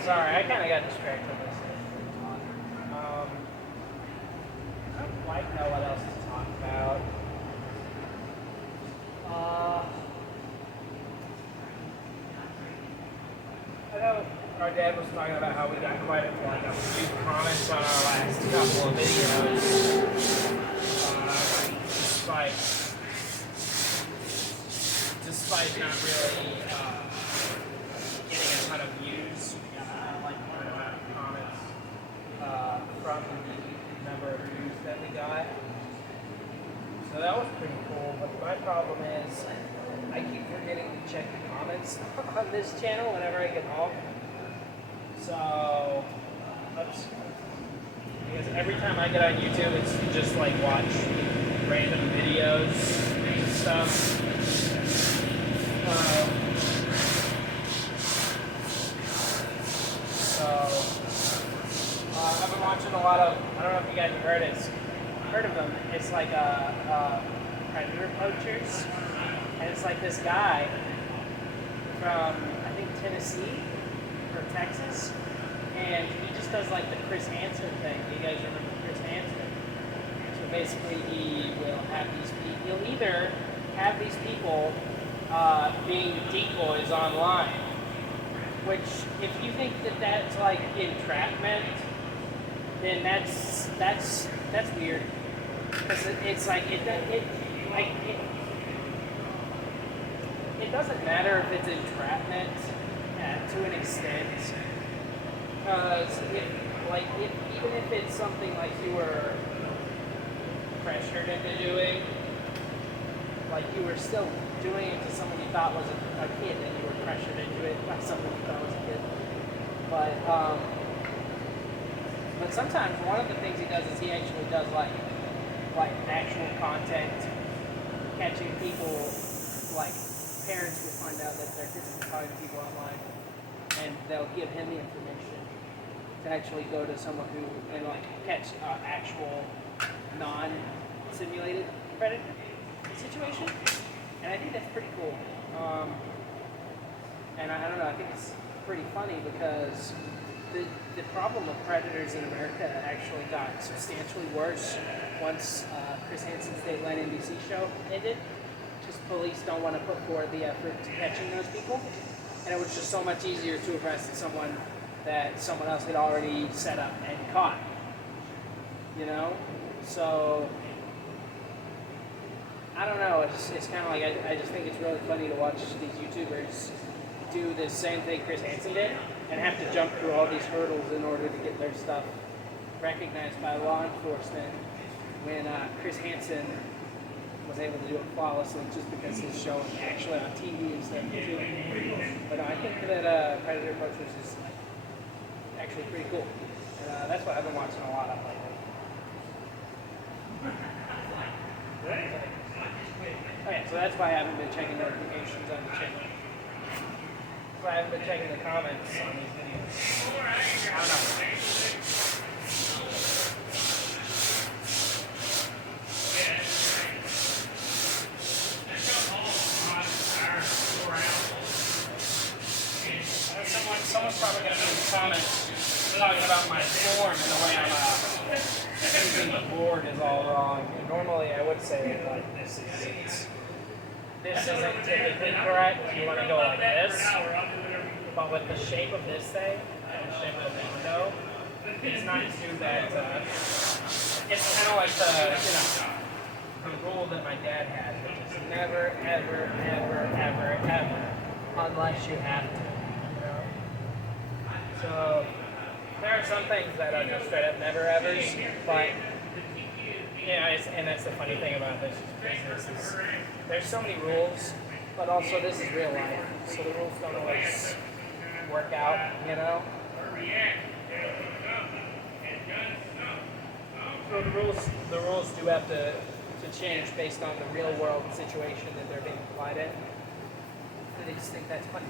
Sorry, I kind of got distracted by this. I don't quite know what else to talk about. how our dad was talking about how we got quite a few comments on our last couple of videos, despite not really getting a ton of views. We got like one amount of comments from the number of views that we got. So that was pretty cool. But my problem is I keep forgetting to check the comments on this channel whenever I get home. So, because every time I get on YouTube, it's just like watch random videos and stuff. I've been watching a lot of, I don't know if you guys have heard of them. It's like predator poachers. And it's like this guy from, I think, Tennessee or Texas. And he just does like the Chris Hansen thing. You guys remember Chris Hansen? So basically he will have these people, he'll either have these people being decoys online, which if you think that that's like entrapment, then that's weird. Because it's like, it doesn't matter if it's entrapment to an extent. Because even if it's something like you were pressured into doing, like you were still doing it to someone you thought was a kid, and you were pressured into it by someone you thought was a kid. But sometimes one of the things he does is he actually does like actual content, catching people, like parents will find out that their kids are talking to people online, and they'll give him the information to actually go to someone who and like catch actual non-simulated predator situation, and I think that's pretty cool. And I don't know, I think it's pretty funny because the problem of predators in America actually got substantially worse once Chris Hansen's Dateline NBC show ended. Just police don't want to put forward the effort to catching those people, and it was just so much easier to arrest someone that someone else had already set up and caught. You know, so I don't know. It's kind of like I just think it's really funny to watch these YouTubers do the same thing Chris Hansen did and have to jump through all these hurdles in order to get their stuff recognized by law enforcement. When Chris Hansen was able to do it flawlessly just because his show was actually on TV instead of YouTube. But I think that Predator Poachers is actually pretty cool. And that's what I've been watching a lot of lately. Okay, so that's why I haven't been checking notifications on the channel. That's why I haven't been checking the comments on these videos. I don't know. Someone's probably going to make a comment talking about my form and the way I'm using the board is all wrong. And normally I would say like this isn't typically correct. You want to go like this, but with the shape of this thing and the shape of the window, it's not too bad. It's kind of like the rule that my dad had, which is never, ever, ever, ever, ever, unless you have to. So there are some things that are just straight up never evers, but and that's the funny thing about this business is there's so many rules, but also this is real life, so the rules don't always work out, you know. So the rules do have to change based on the real world situation that they're being applied in. I just think that's funny.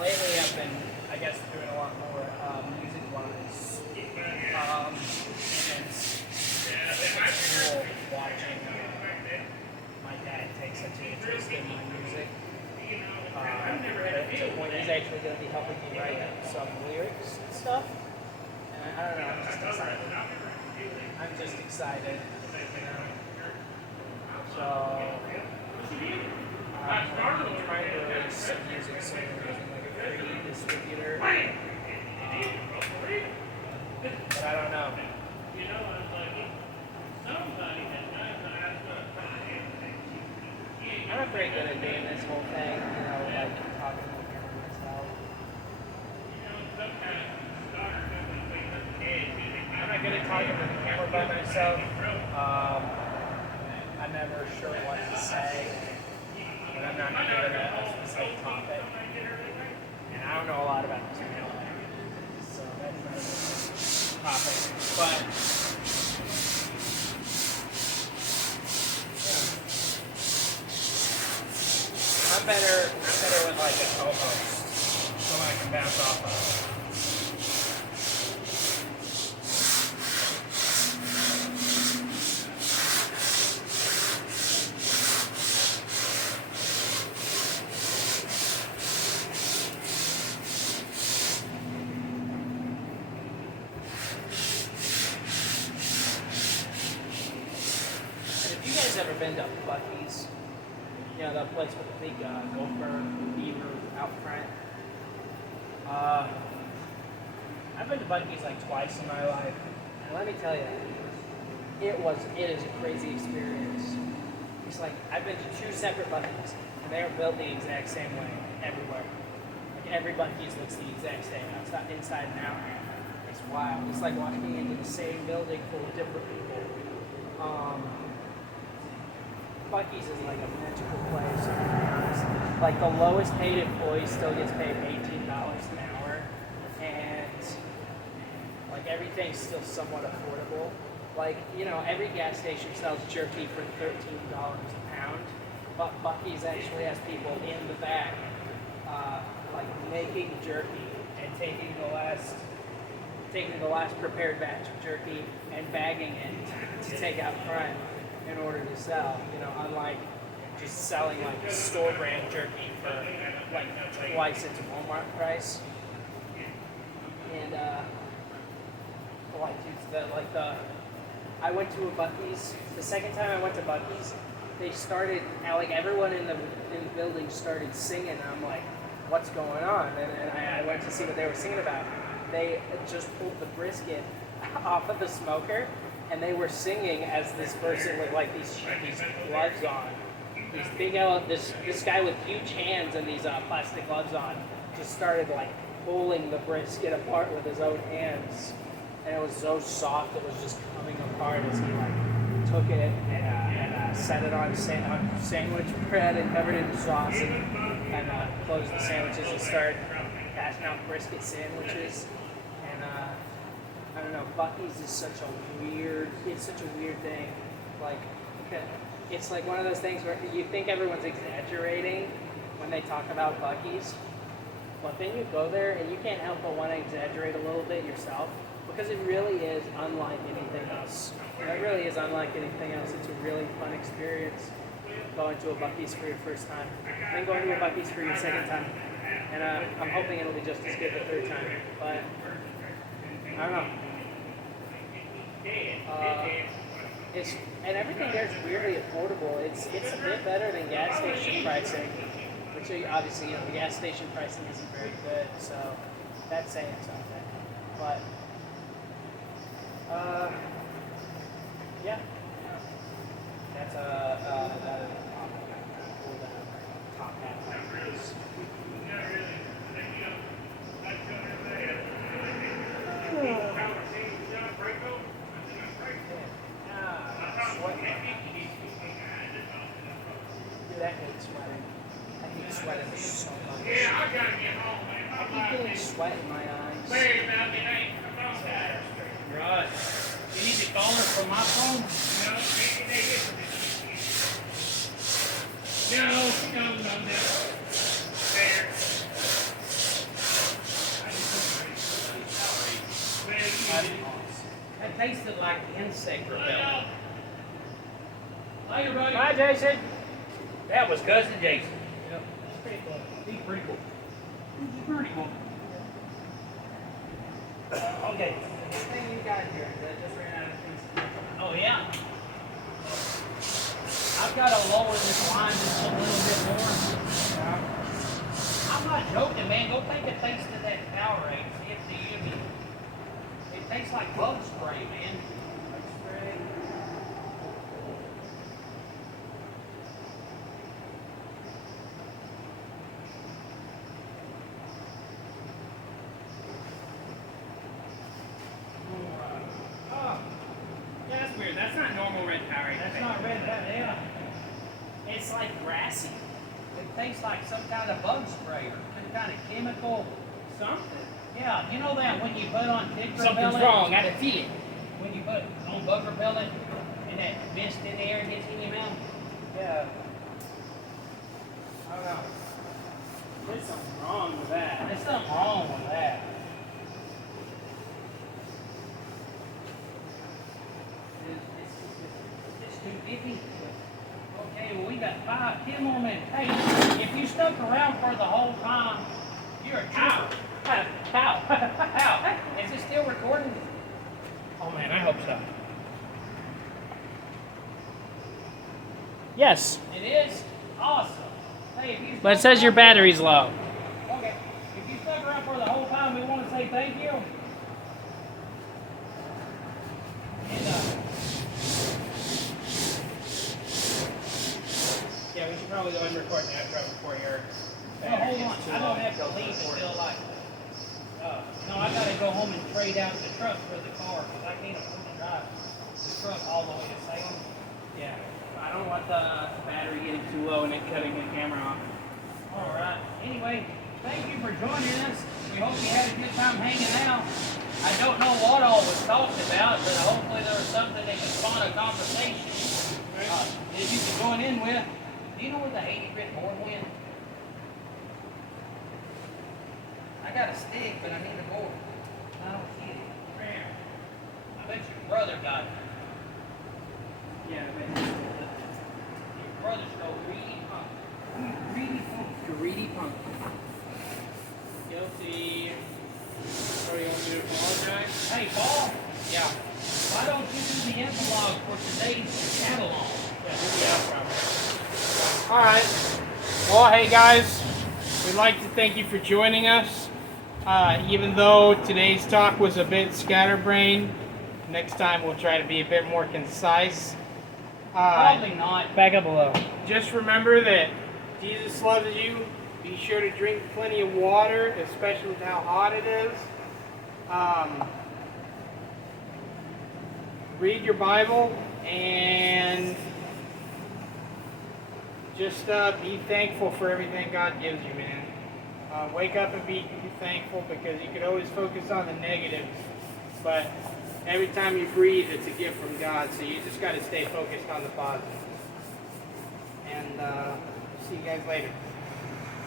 Lately I've been, I guess, doing a lot more music-wise, and it's cool watching to the point he's actually going to be helping me write some lyrics and stuff. And I don't know, I'm just excited. I'm just excited, you know. So, I'm trying to release some music soon using like a free distributor. But I don't know. I'm not very good at doing this whole thing, you know, like talking to the camera myself. I'm not good at talking to the camera by myself. I'm never sure what to say, but I'm not good at a specific topic. And I don't know a lot about this anyway, so that's not a good topic. But I'm better with like a co-host, someone I can bounce off of. And if you guys ever been to Buc-ee's, you know, that place with the big gopher, beaver out front. I've been to Buc-ee's like twice in my life, and let me tell you, it is a crazy experience. It's like, I've been to two separate Buc-ee's, and they are built the exact same way everywhere. Like every Buc-ee's looks the exact same, outside, inside and out. It's wild. It's like walking into the same building full of different people. Buc-ee's is like a magical place, to be honest. Like the lowest paid employee still gets paid $18 an hour, and like everything's still somewhat affordable. Like, you know, every gas station sells jerky for $13 a pound, but Buc-ee's actually has people in the back, like making jerky and taking the last prepared batch of jerky and bagging it to take out front in order to sell, you know, unlike just selling like store brand jerky for like twice its Walmart price. And I went to a Buc-ee's. The second time I went to Buc-ee's, they started, like everyone in the building started singing. And I'm like, what's going on? And I went to see what they were singing about. They just pulled the brisket off of the smoker, and they were singing as this person with like these gloves on. These big this guy with huge hands and these plastic gloves on just started like pulling the brisket apart with his own hands, and it was so soft it was just coming apart as he like took it and set it on sandwich bread and covered it in sauce and closed the sandwiches and started passing out brisket sandwiches. And I don't know, Buc-ee's is such a weird thing. Like, it's like one of those things where you think everyone's exaggerating when they talk about Buc-ee's, but then you go there and you can't help but want to exaggerate a little bit yourself, because it really is unlike anything else. It really is unlike anything else. It's a really fun experience going to a Buc-ee's for your first time, and going to a Buc-ee's for your second time. And I'm hoping it'll be just as good the third time, but I don't know. And everything there is weirdly affordable. It's a bit better than gas station pricing, which obviously, you know, the gas station pricing isn't very good, so that's saying something. But yeah, that's the top half of this. Dude, I hate sweating. I hate sweating so much. I keep getting sweat in my eyes. Right. You need to call her from my phone? That tasted like insect repellent. Hi, everybody. Bye, Jason. That was Cousin Jason. Yep. He's pretty cool. Who's the dirty one? Okay. This thing you got here, that just ran out of things. Oh yeah. I've got to lower this line just a little bit more. I'm not joking, man. Go take a taste of that Powerade. See if the Yumi. It tastes like bug spray, man. Bug spray. Oh, yeah, that's weird. That's not normal red Powerade. That's not red, yeah. It's like grassy. It tastes like some kind of bug spray or some kind of chemical. Something. Yeah, you know that when you put on tick Something's repellent? wrong. I see it. When you put on bug repellent and that mist in the air gets in your mouth? Yeah. I don't know. There's something wrong with that. There's something wrong with that. It's too iffy. Okay, well we got 10 more minutes. Hey, if you stuck around for the whole time, you're a trooper. How? Is it still recording? Oh man, I hope so. Yes, It is? Awesome. Hey, if you but it stuck says your around- battery's low. Okay. If you stuck around for the whole time, we want to say thank you. And, Yeah, we should probably go ahead and record the outro before your no, hold on. I don't have to leave until like, no, I got to go home and trade out the truck for the car because I can't afford to drive the truck all the way to Salem. Yeah, I don't want the battery getting too low and it cutting the camera off. All right. Anyway, thank you for joining us. We hope you had a good time hanging out. I don't know what all was talked about, but hopefully there was something that could spawn a conversation that you can join in with. Do you know where the 80 grit board went? I got a stick, but I need a board. I don't see it. Where? I bet your brother got it. Yeah, Your brother's no greedy punk. Greedy punk. greedy punk. Guilty. What do you want to do? Apologize? Hey, Paul, Yeah. why don't you do the epilogue for today's catalog? Yeah, do the outro. Alright. Well, hey guys, we'd like to thank you for joining us. Even though today's talk was a bit scatterbrained, next time we'll try to be a bit more concise. Probably not. Back up below. Just remember that Jesus loves you. Be sure to drink plenty of water, especially with how hot it is. Read your Bible and just be thankful for everything God gives you, man. Wake up and be thankful because you could always focus on the negatives, but every time you breathe, it's a gift from God, so you just got to stay focused on the positive. And see you guys later.